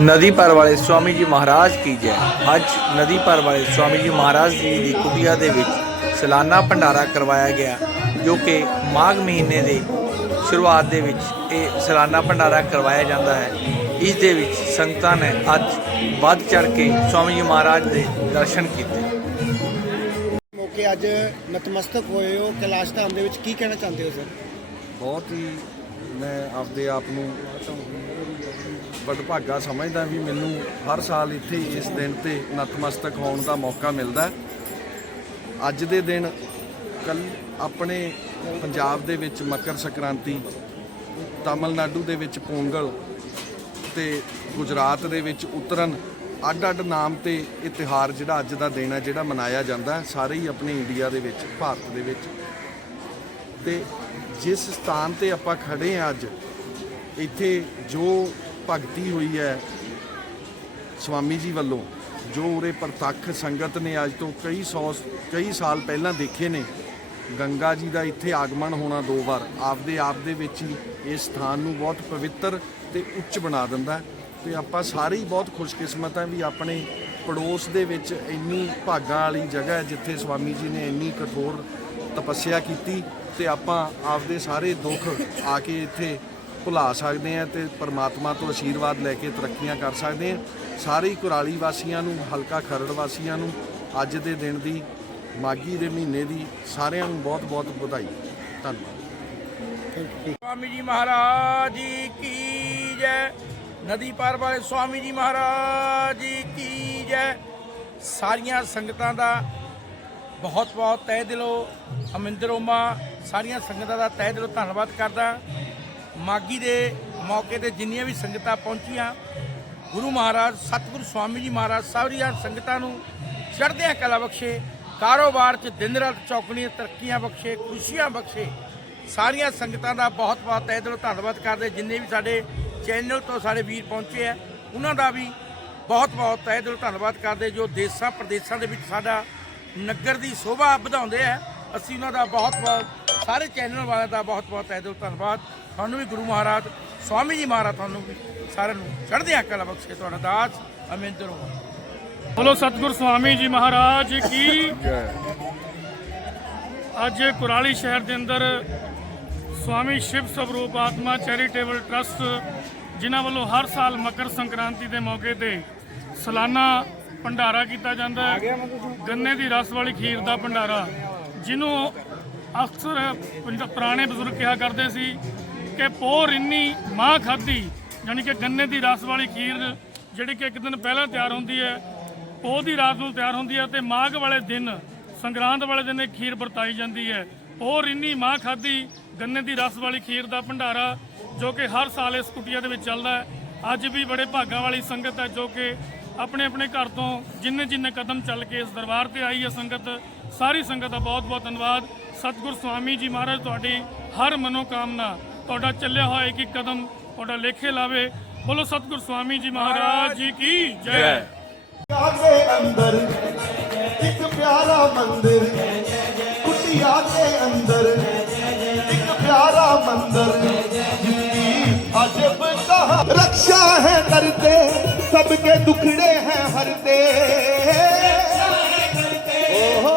ਨਦੀ ਪਰ ਵਾਲੇ ਸਵਾਮੀ ਜੀ ਮਹਾਰਾਜ ਕੀ ਜੈ। ਅੱਜ ਨਦੀ ਪਰ ਵਾਲੇ ਸਵਾਮੀ ਜੀ ਮਹਾਰਾਜ ਜੀ ਦੀ ਕੁਟੀਆ ਦੇ ਵਿੱਚ ਸਾਲਾਨਾ ਭੰਡਾਰਾ ਕਰਵਾਇਆ ਗਿਆ ਜੋ ਕਿ ਮਾਘ ਮਹੀਨੇ ਦੇ ਸ਼ੁਰੂਆਤ ਦੇ ਵਿੱਚ ਇਹ ਸਾਲਾਨਾ ਭੰਡਾਰਾ ਕਰਵਾਇਆ ਜਾਂਦਾ ਹੈ। ਇਸ ਦੇ ਵਿੱਚ ਸੰਗਤਾਂ ਨੇ ਅੱਜ ਵੱਧ ਚੜ ਕੇ ਸਵਾਮੀ ਜੀ ਮਹਾਰਾਜ ਦੇ ਦਰਸ਼ਨ ਕੀਤੇ। ਮੌਕੇ ਅੱਜ ਨਤਮਸਤਕ ਹੋਏ ਹੋ। ਕੈਲਾਸ਼ ਧਾਮ ਦੇ ਵਿੱਚ ਕੀ ਕਹਿਣਾ ਚਾਹੁੰਦੇ ਹੋ ਸਰ? ਬਹੁਤ ਹੀ ਮੈਂ ਆਪਦੇ ਆਪ ਨੂੰ ਵਡਭਾਗਾ ਸਮਝਦਾ ਵੀ ਮੈਨੂੰ ਹਰ ਸਾਲ ਇੱਥੇ ਇਸ ਦਿਨ ਤੇ ਨਤਮਸਤਕ ਹੋਣ ਦਾ ਮੌਕਾ ਮਿਲਦਾ ਅੱਜ ਦੇ ਦਿਨ ਕੱਲ ਆਪਣੇ ਪੰਜਾਬ ਦੇ ਵਿੱਚ ਮਕਰ ਸੰਕ੍ਰਾਂਤੀ, ਤਾਮਿਲਨਾਡੂ ਦੇ ਵਿੱਚ ਪੋਂਗਲ ਤੇ ਗੁਜਰਾਤ ਦੇ ਵਿੱਚ ਉਤਰਨ ਅੱਡ-ਅੱਡ ਨਾਮ ਤੇ ਇਹ ਤਿਉਹਾਰ ਜਿਹੜਾ ਅੱਜ ਦਾ ਦਿਨ ਹੈ, ਜਿਹੜਾ ਮਨਾਇਆ ਜਾਂਦਾ ਸਾਰੇ ਹੀ ਆਪਣੇ ਇੰਡੀਆ ਦੇ ਵਿੱਚ, ਭਾਰਤ ਦੇ ਵਿੱਚ। ਤੇ ਜਿਸ ਸਥਾਨ ਤੇ ਆਪਾਂ ਖੜੇ ਆ ਅੱਜ, ਇੱਥੇ ਜੋ ਭਗਤੀ ਹੋਈ ਹੈ ਸਵਾਮੀ ਜੀ ਵੱਲੋਂ, ਜੋ ਉਰੇ ਪ੍ਰਤੱਖ ਸੰਗਤ ਨੇ ਅੱਜ ਤੋਂ ਕਈ ਸੌ, ਕਈ ਸਾਲ ਪਹਿਲਾਂ ਦੇਖੇ ਨੇ, ਗੰਗਾ ਜੀ ਦਾ ਇੱਥੇ ਆਗਮਨ ਹੋਣਾ ਦੋ ਵਾਰ, ਆਪਦੇ ਆਪ ਦੇ ਵਿੱਚ ਹੀ ਇਸ ਸਥਾਨ ਨੂੰ ਬਹੁਤ ਪਵਿੱਤਰ ਤੇ ਉੱਚ ਬਣਾ ਦਿੰਦਾ ਹੈ। ਤੇ ਆਪਾਂ ਸਾਰੇ ਹੀ ਬਹੁਤ ਖੁਸ਼ਕਿਸਮਤ ਹਾਂ ਵੀ ਆਪਣੇ ਪੜੋਸ ਦੇ ਵਿੱਚ ਇੰਨੀ ਭਾਗਾਂ ਵਾਲੀ ਜਗ੍ਹਾ ਹੈ ਜਿੱਥੇ ਸਵਾਮੀ ਜੀ ਨੇ ਇੰਨੀ ਕਠੋਰ ਤਪੱਸਿਆ ਕੀਤੀ ਤੇ ਆਪਾਂ ਆਪਦੇ ਸਾਰੇ ਦੁੱਖ ਆ ਕੇ ਇੱਥੇ ਭੁਲਾ ਸਕਦੇ ਆ ਤੇ ਪਰਮਾਤਮਾ ਤੋਂ ਅਸ਼ੀਰਵਾਦ ਲੈ ਕੇ ਤਰੱਕੀਆਂ ਕਰ ਸਕਦੇ ਆ ਸਾਰੇ ਕੁਰਾਲੀ ਵਾਸੀਆਂ ਨੂੰ, ਹਲਕਾ ਖਰੜ ਵਾਸੀਆਂ ਨੂੰ ਅੱਜ ਦੇ ਦਿਨ ਦੀ ਮਾਗੀ ਦੇ ਮਹੀਨੇ ਦੀ ਸਾਰਿਆਂ ਨੂੰ ਬਹੁਤ-ਬਹੁਤ ਵਧਾਈ। ਧੰਨਵਾਦ। ਸਵਾਮੀ ਜੀ ਮਹਾਰਾਜ ਜੀ ਕੀ ਜੈ। ਨਦੀ ਪਾਰ ਵਾਲੇ ਸਵਾਮੀ ਜੀ ਮਹਾਰਾਜ ਜੀ ਕੀ ਜੈ। ਸਾਰੀਆਂ ਸੰਗਤਾਂ ਦਾ ਬਹੁਤ ਬਹੁਤ ਤਹਿ ਦਿਲੋਂ ਅਮਿੰਦਰੋਮਾ, ਸਾਰੀਆਂ ਸੰਗਤਾਂ ਦਾ ਤਹਿ ਦਿਲੋਂ ਧੰਨਵਾਦ ਕਰਦਾ। ਮਾਗੀ ਦੇ ਮੌਕੇ ਤੇ ਜਿੰਨੀਆਂ ਵੀ ਸੰਗਤਾਂ ਪਹੁੰਚੀਆਂ, ਗੁਰੂ ਮਹਾਰਾਜ, ਸਤਿਗੁਰੂ ਸਵਾਮੀ ਜੀ ਮਹਾਰਾਜ, ਸਾਰੀਆਂ ਸੰਗਤਾਂ ਨੂੰ ਚੜ੍ਹਦਿਆਂ ਕਲਾ ਬਖਸ਼ੇ, ਕਾਰੋਬਾਰ 'ਚ ਦਿਨ ਰਾਤ ਚੌਕਣੀਆਂ, ਤਰੱਕੀਆਂ ਬਖਸ਼ੇ, ਖੁਸ਼ੀਆਂ ਬਖਸ਼ੇ, ਸਾਰੀਆਂ ਸੰਗਤਾਂ ਦਾ ਬਹੁਤ ਬਹੁਤ ਤਹਿ ਦਿਲੋਂ ਧੰਨਵਾਦ ਕਰਦੇ ਜਿੰਨੇ ਵੀ ਸਾਡੇ ਚੈਨਲ ਤੋਂ ਸਾਡੇ ਵੀਰ ਪਹੁੰਚੇ ਆ, ਉਹਨਾਂ ਦਾ ਵੀ ਬਹੁਤ ਬਹੁਤ ਤਹਿ ਦਿਲੋਂ ਧੰਨਵਾਦ ਕਰਦੇ ਜੋ ਦੇਸ਼ਾਂ ਪ੍ਰਦੇਸ਼ਾਂ ਦੇ ਵਿੱਚ ਸਾਡਾ ਨਗਰ ਦੀ ਸ਼ੋਭਾ ਵਧਾਉਂਦੇ ਆ, ਅਸੀਂ ਉਹਨਾਂ ਦਾ ਬਹੁਤ ਬਹੁਤ, ਸਾਰੇ ਚੈਨਲ ਵਾਲਿਆਂ ਦਾ ਬਹੁਤ ਬਹੁਤ ਤਹਿ ਦਿਲੋਂ ਧੰਨਵਾਦ। ਤੁਹਾਨੂੰ ਵੀ ਗੁਰੂ ਮਹਾਰਾਜ ਸਵਾਮੀ ਜੀ ਮਹਾਰਾਜ ਤੁਹਾਨੂੰ ਵੀ ਸਾਰਿਆਂ ਨੂੰ ਚੜ੍ਹਦੀਆਂ ਕਲਾ ਬਖਸ਼ੇ ਤੁਹਾਡਾ ਦਾਸ ਅਮਿੰਦਰ ਹੋਵੇ ਬੋਲੋ ਸਤਿਗੁਰ ਸਵਾਮੀ ਜੀ ਮਹਾਰਾਜ ਕੀ? ਅੱਜ ਕੁਰਾਲੀ ਸ਼ਹਿਰ ਦੇ ਅੰਦਰ ਸਵਾਮੀ ਸ਼ਿਵ ਸਵਰੂਪ ਆਤਮਾ ਚੈਰੀਟੇਬਲ ਟਰਸਟ ਜਿਨ੍ਹਾਂ ਵੱਲੋਂ ਹਰ ਸਾਲ ਮਕਰ ਸੰਕ੍ਰਾਂਤੀ ਦੇ ਮੌਕੇ ਤੇ ਸਾਲਾਨਾ ਭੰਡਾਰਾ ਕੀਤਾ ਜਾਂਦਾ ਹੈ। ਗੰਨੇ ਦੀ ਰਸ ਵਾਲੀ ਖੀਰ ਦਾ ਭੰਡਾਰਾ ਜਿਹਨੂੰ ਅਕਸਰ ਪੰਜ- ਪੁਰਾਣੇ ਬਜ਼ੁਰਗ ਕਿਹਾ ਕਰਦੇ ਸੀ ਕਿ ਪੋਰ ਇੰਨੀ ਮਾਂ ਖਾਦੀ, ਯਾਨੀ ਕਿ ਗੰਨੇ ਦੀ ਰਸ ਵਾਲੀ ਖੀਰ ਜਿਹੜੀ ਕਿ ਇੱਕ ਦਿਨ ਪਹਿਲਾਂ ਤਿਆਰ ਹੁੰਦੀ ਹੈ, ਪੋਹ ਦੀ ਰਾਤ ਨੂੰ ਤਿਆਰ ਹੁੰਦੀ ਹੈ ਤੇ ਮਾਘ ਵਾਲੇ ਦਿਨ, ਸੰਗਰਾਂਦ ਵਾਲੇ ਦਿਨ ਇਹ ਖੀਰ ਵਰਤਾਈ ਜਾਂਦੀ ਹੈ। ਹੋਰ ਇੰਨੀ ਮਾਂ ਖਾਦੀ, ਗੰਨੇ ਦੀ ਰਸ ਵਾਲੀ ਖੀਰ ਦਾ ਭੰਡਾਰਾ, ਜੋ ਕਿ ਹਰ ਸਾਲ ਇਸ ਕੁਟੀਆ ਦੇ ਵਿੱਚ ਚੱਲਦਾ ਹੈ। ਅੱਜ ਵੀ ਬੜੇ ਭਾਗਾਂ ਵਾਲੀ ਸੰਗਤ ਹੈ, ਜੋ ਕਿ ਆਪਣੇ ਆਪਣੇ ਘਰ ਤੋਂ ਜਿੰਨੇ ਜਿੰਨੇ ਕਦਮ ਚੱਲ ਕੇ ਇਸ ਦਰਬਾਰ ਤੇ ਆਈ ਹੈ ਸੰਗਤ, ਸਾਰੀ ਸੰਗਤ ਦਾ ਬਹੁਤ ਬਹੁਤ ਧੰਨਵਾਦ। ਸਤਿਗੁਰ ਸਵਾਮੀ ਜੀ ਮਹਾਰਾਜ, ਤੁਹਾਡੀ ਹਰ ਮਨੋਕਾਮਨਾ ਤੁਹਾਡਾ ਚੱਲਿਆ ਹੋਇਆ ਇੱਕ ਇੱਕ ਕਦਮ ਤੁਹਾਡਾ ਲੇਖੇ ਲਾਵੇ ਬੋਲੋ ਸਤਿਗੁਰ ਸਵਾਮੀ ਜੀ ਮਹਾਰਾਜ ਜੀ ਕੀ ਜੈ ਦੇ ਅੰਦਰ ਇੱਕ ਪਿਆਰਾ ਮੰਦਿਰ ਕੁਟਿਆ ਦੇ ਅੰਦਰ ਇੱਕ ਪਿਆਰਾ ਮੰਦਿਰ ਜਿੰਦੀ ਅਜਬ ਕਹਾ रक्षा है करते सबके दुखड़े हैं हरते ओहो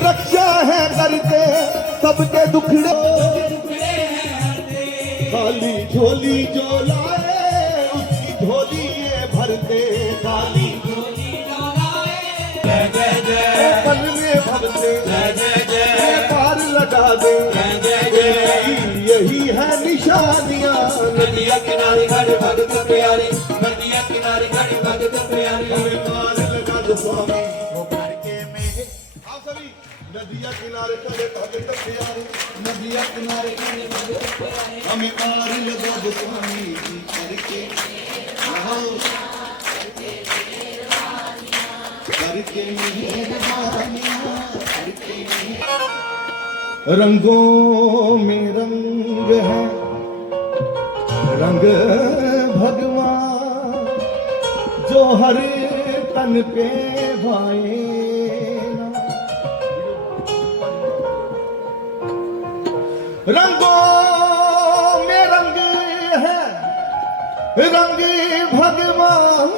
रक्षा है करते सबके दुखड़े खाली झोली जो लाए उसकी झोली ये भरते खाली जय जय जय कल में भरते जय जय जय पार लगा दे यही है निशानियां नदिया किनारे खड़े भगत प्यारे नदिया किनारे खड़े भगत प्यारे हमें पार लगा दो स्वामी वो करके में आप सभी नदिया किनारे खड़े भगत प्यारे नदिया किनारे खड़े भगत प्यारे हमें पार लगा दो स्वामी जी करके रहो करके मेहरबानियां करके रंगों में रंग है रंग भगवान जो हर तन पे भाए रंगों में रंग है ਰੰਗ ਭਗਵਾਨ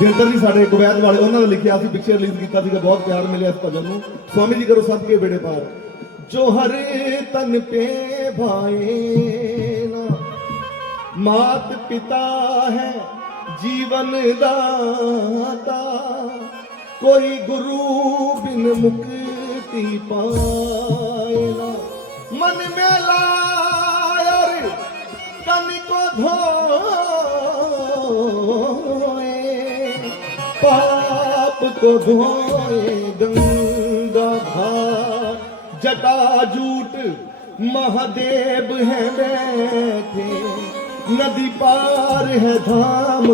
ਜੰਤਰ ਜੀ ਸਾਡੇ ਕੁਵੈਤ ਵਾਲੇ ਉਹਨਾਂ ਨੇ ਲਿਖਿਆ ਸੀ ਪਿਕਚਰ ਰਿਲੀਜ਼ ਕੀਤਾ ਸੀਗਾ ਬਹੁਤ ਪਿਆਰ ਮਿਲਿਆ ਇਸ ਭਜਨ ਨੂੰ ਸਵਾਮੀ ਜੀ ਕਰੋ ਸਭ ਕੇ ਬੇੜੇ ਪਾਰ ਜੋ ਹਰੇ ਤਨ ਪੇ ਭਾਏ ਨਾ ਮਾਤ ਪਿਤਾ ਹੈ ਜੀਵਨ ਦਾਤਾ ਕੋਈ ਗੁਰੂ ਬਿਨ ਮੁਕਤੀ ਪਾਏ ਨਾ ਮਨ ਮੇਲਾ ਯਾਰ ਤਨ ਕੋ ਧੋਏ ਪਾਪ ਕੋ ਧੋਏ ਗੰਗਾ धार जटा जूट महादेव है बैठे नदी पार है धाम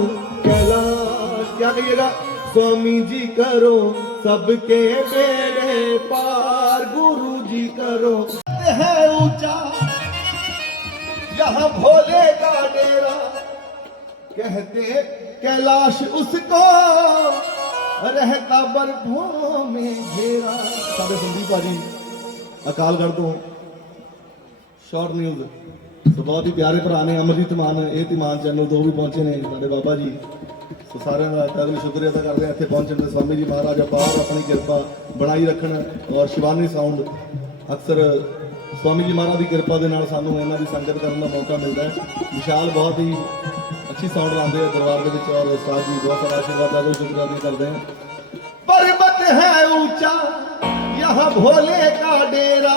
कैलाश क्या कहिएगा स्वामी जी करो सबके बेड़े पार गुरु जी करो है ऊंचा यहाँ भोले का डेरा कहते कैलाश उसको रहता बर्फों में घेरा ਸਾਡੇ ਸੰਦੀਪ ਭਾਜੀ ਅਕਾਲਗੜ੍ਹ ਤੋਂ ਸ਼ਾਰਟ ਨਿਊਜ਼ ਸੋ ਬਹੁਤ ਹੀ ਪਿਆਰੇ ਭਰਾ ਨੇ ਅਮਰਜੀਤ ਮਾਨ ਇਹ ਤਿਮਾਨ ਚੈਨਲ ਤੋਂ ਵੀ ਪਹੁੰਚੇ ਨੇ ਸਾਡੇ ਬਾਬਾ ਜੀ ਸੋ ਸਾਰਿਆਂ ਦਾ ਤਹਿ ਦਿਲੋਂ ਸ਼ੁਕਰੀਆ ਅਦਾ ਕਰਦੇ ਹਾਂ ਇੱਥੇ ਪਹੁੰਚਣ ਦੇ ਸਵਾਮੀ ਜੀ ਮਹਾਰਾਜ ਅਪਾਰ ਆਪਣੀ ਕਿਰਪਾ ਬਣਾਈ ਰੱਖਣ ਔਰ ਸ਼ਿਵਾਨੀ ਸਾਊਂਡ ਅਕਸਰ ਸਵਾਮੀ ਜੀ ਮਹਾਰਾਜ ਦੀ ਕਿਰਪਾ ਦੇ ਨਾਲ ਸਾਨੂੰ ਇਹਨਾਂ ਦੀ ਸੰਗਤ ਕਰਨ ਦਾ ਮੌਕਾ ਮਿਲਦਾ ਹੈ ਵਿਸ਼ਾਲ ਬਹੁਤ ਹੀ ਅੱਛੀ ਸਾਊਂਡ ਲਾਉਂਦੇ ਆ ਦਰਬਾਰ ਦੇ ਵਿੱਚ ਔਰ ਉਸਤਾਦ ਜੀ ਬਹੁਤ ਸਾਰਾ ਆਸ਼ੀਰਵਾਦ ਦਾ ਸ਼ੁਕਰੀਆ ਅਦਾ ਕਰਦੇ ਹਾਂ पर्वत है ऊंचा यहाँ भोले का डेरा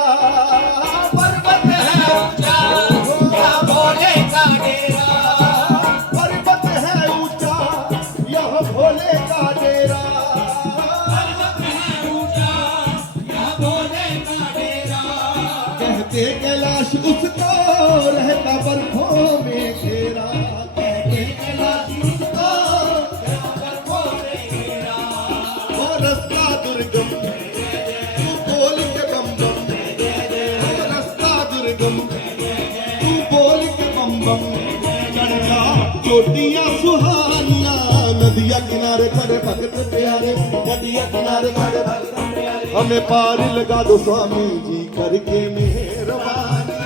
कहते कैलाश उसको रहता बर्फों में घेरा कहते कैलाश उसको रहता बर्फों में घेरा वो रास्ता दुर्गम तू बोल के बम बम वो रास्ता दुर्गम तू बोल के बम बम चढ़ना चोटियां सुहानियां नदिया किनारे खड़े भगत प्यारे नदिया किनारे खड़े भगत प्यारे हमें पार लगा दो स्वामी जी करके मेहरबानियां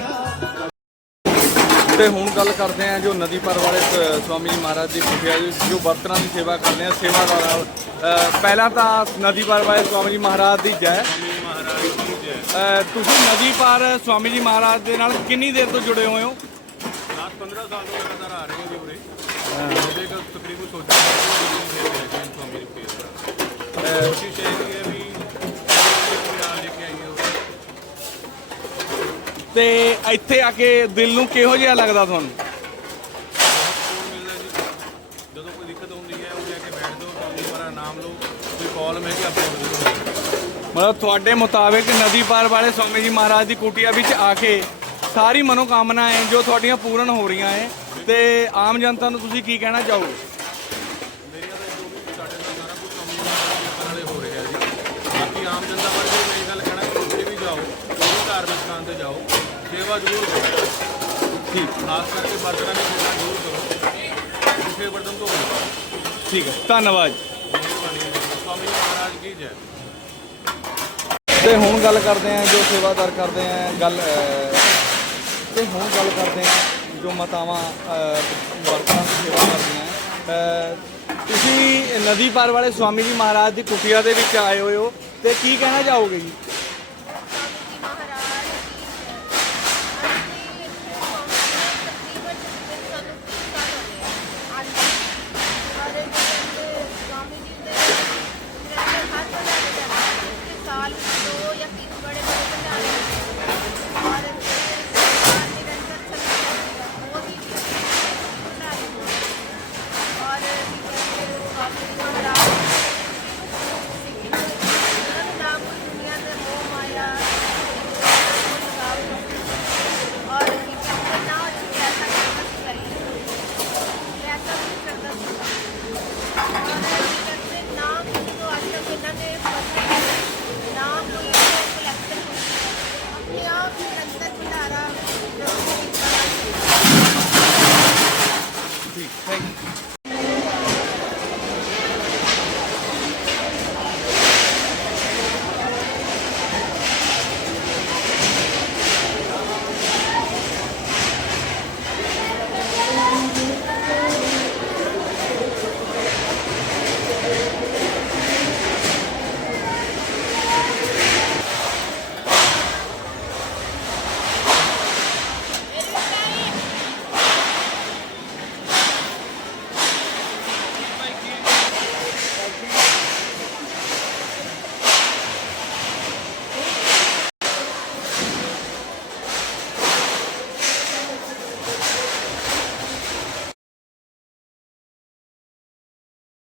ਤੇ ਹੁਣ ਗੱਲ ਕਰਦੇ ਆ ਜੋ ਨਦੀ ਪਰ ਵਾਲੇ ਸ- ਸਵਾਮੀ ਜੀ ਮਹਾਰਾਜ ਦੀ ਕੁਟਿਆ ਜੀ ਜੋ ਬਰਤਨਾਂ ਦੀ ਸੇਵਾ ਕਰਦੇ ਆ ਸੇਵਾਦਾਰ ਅ, ਪਹਿਲਾਂ ਤਾਂ ਨਦੀ ਪਰ ਵਾਲੇ ਸਵਾਮੀ ਜੀ ਮਹਾਰਾਜ ਦੀ ਜੈ ਅ, ਤੁਸੀਂ ਨਦੀ ਪਾਰ ਸਵਾਮੀ ਜੀ ਮਹਾਰਾਜ ਦੇ ਨਾਲ ਕਿੰਨੀ ਦੇਰ ਤੋਂ ਜੁੜੇ ਹੋਏ ਹੋ 15 ਸਾਲ ਤੋਂ ਲਗਾਤਾਰ ਆ ਰਹੇ ਹਾਂ ਜੀ ਉਰੇ ਉਹਦੇ ਕੋਲ ਤਕਰੀਬਨ ਸੋਚਿਆ ਸੀ ਕਿ ਇਹ ਸਵਾਮੀ ਦੀ ਫੇਰ ਕੋਸ਼ਿਸ਼ ਇਹ ਹੈ ਤੇ ਇੱਥੇ ਆ ਕੇ ਦਿਲ ਨੂੰ ਕਿਹੋ ਜਿਹਾ ਲੱਗਦਾ ਤੁਹਾਨੂੰ? ਸਕੂਨ ਮਿਲਦਾ ਜੀ ਜਦੋਂ ਕੋਈ ਦਿੱਕਤ ਹੁੰਦੀ ਹੈ ਉਹ ਲੈ ਕੇ ਬੈਠ ਜਾਓ ਸਵਾਮੀ ਮਾਰਾ ਨਾਮ ਲਓ ਕੋਈ ਪ੍ਰੋਬਲਮ ਹੈ ਕਿ ਆਪਣੇ ਬਜ਼ੁਰਗ ਹੋ ਮਤਲਬ ਤੁਹਾਡੇ ਮੁਤਾਬਿਕ ਨਦੀ ਪਾਰ ਵਾਲੇ ਸਵਾਮੀ ਜੀ ਮਹਾਰਾਜ ਦੀ ਕੁਟਿਆ ਵਿੱਚ ਆ ਕੇ ਸਾਰੀ ਮਨੋਕਾਮਨਾਵਾਂ ਜੋ ਤੁਹਾਡੀਆਂ ਪੂਰਨ ਹੋ ਰਹੀਆਂ ਹੈ ਤੇ ਆਮ ਜਨਤਾ ਨੂੰ ਤੁਸੀਂ ਕੀ ਕਹਿਣਾ ਚਾਹੋਗੇ? ਮੇਰੀਆਂ ਤਾਂ ਜੋ ਵੀ ਸਾਡੇ ਨਾਲ ਸਾਰਾ ਕੁਝ ਨਾਲੇ ਹੋ ਰਿਹਾ ਜੀ। ਬਾਕੀ ਆਮ ਜਨਤਾ ਵਰਗੇ ਮੈਂ ਇਹ ਗੱਲ ਕਹਿਣਾ ਕਿ ਤੁਸੀਂ ਵੀ ਜਾਓ ਕੋਈ ਧਾਰਮਿਕ ਸਥਾਨ ਤੇ ਜਾਓ। ਸੇਵਾ ਜ਼ਰੂਰ ਕਰੋ। ਠੀਕ। ਖਾਸ ਕਰਕੇ ਬਰਤਨਾਂ ਦੀ ਸੇਵਾ ਜ਼ਰੂਰ ਕਰੋ। ਜਿਸੇ ਬਰਤਨ ਤੋਂ ਠੀਕ ਹੈ। ਧੰਨਵਾਦ ਮਿਹਰਬਾਨੀ ਹੈ। ਸਵਾਮੀ ਮਹਾਰਾਜ ਕੀ ਜੈ। ਤੇ ਹੁਣ ਗੱਲ ਕਰਦੇ ਆਂ ਜੋ ਸੇਵਾਦਾਰ ਕਰਦੇ ਆਂ ਗੱਲ ਤੇ ਹੁਣ ਗੱਲ ਕਰਦੇ ਆਂ ਜੋ ਮਾਤਾਵਾਂ ਅਹ, ਦੀ ਸੇਵਾ ਕਰਦੀਆਂ। ਅਹ, ਤੁਸੀਂ ਨਦੀ ਪਾਰ ਵਾਲੇ ਸਵਾਮੀ ਜੀ ਮਹਾਰਾਜ ਦੀ ਕੁਟਿਆ ਦੇ ਵਿੱਚ ਆਏ ਹੋਏ ਹੋ ਤੇ ਕੀ ਕਹਿਣਾ ਚਾਹੋਗੇ ਜੀ?